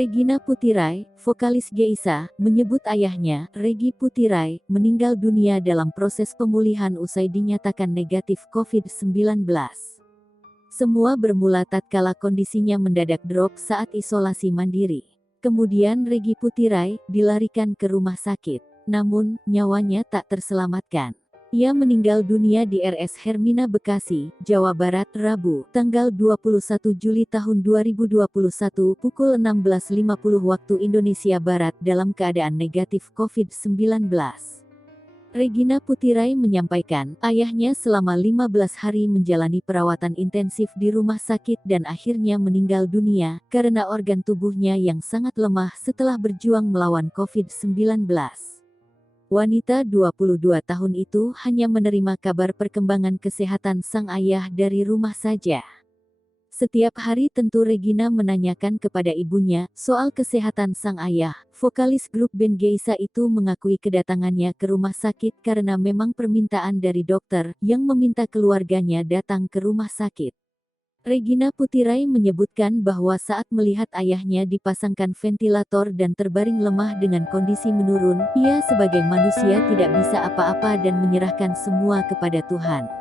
Regina Putirai, vokalis Geisa, menyebut ayahnya, Regi Putirai, meninggal dunia dalam proses pemulihan usai dinyatakan negatif COVID-19. Semua bermula tatkala kondisinya mendadak drop saat isolasi mandiri. Kemudian Regi Putirai dilarikan ke rumah sakit, namun nyawanya tak terselamatkan. Ia meninggal dunia di RS Hermina Bekasi, Jawa Barat, Rabu, tanggal 21 Juli tahun 2021 pukul 16.50 waktu Indonesia Barat dalam keadaan negatif COVID-19. Regina Putirai menyampaikan, ayahnya selama 15 hari menjalani perawatan intensif di rumah sakit dan akhirnya meninggal dunia karena organ tubuhnya yang sangat lemah setelah berjuang melawan COVID-19. Wanita 22 tahun itu hanya menerima kabar perkembangan kesehatan sang ayah dari rumah saja. Setiap hari tentu Regina menanyakan kepada ibunya soal kesehatan sang ayah. Vokalis grup band Geisa itu mengakui kedatangannya ke rumah sakit karena memang permintaan dari dokter yang meminta keluarganya datang ke rumah sakit. Regina Putirai menyebutkan bahwa saat melihat ayahnya dipasangkan ventilator dan terbaring lemah dengan kondisi menurun, ia sebagai manusia tidak bisa apa-apa dan menyerahkan semua kepada Tuhan.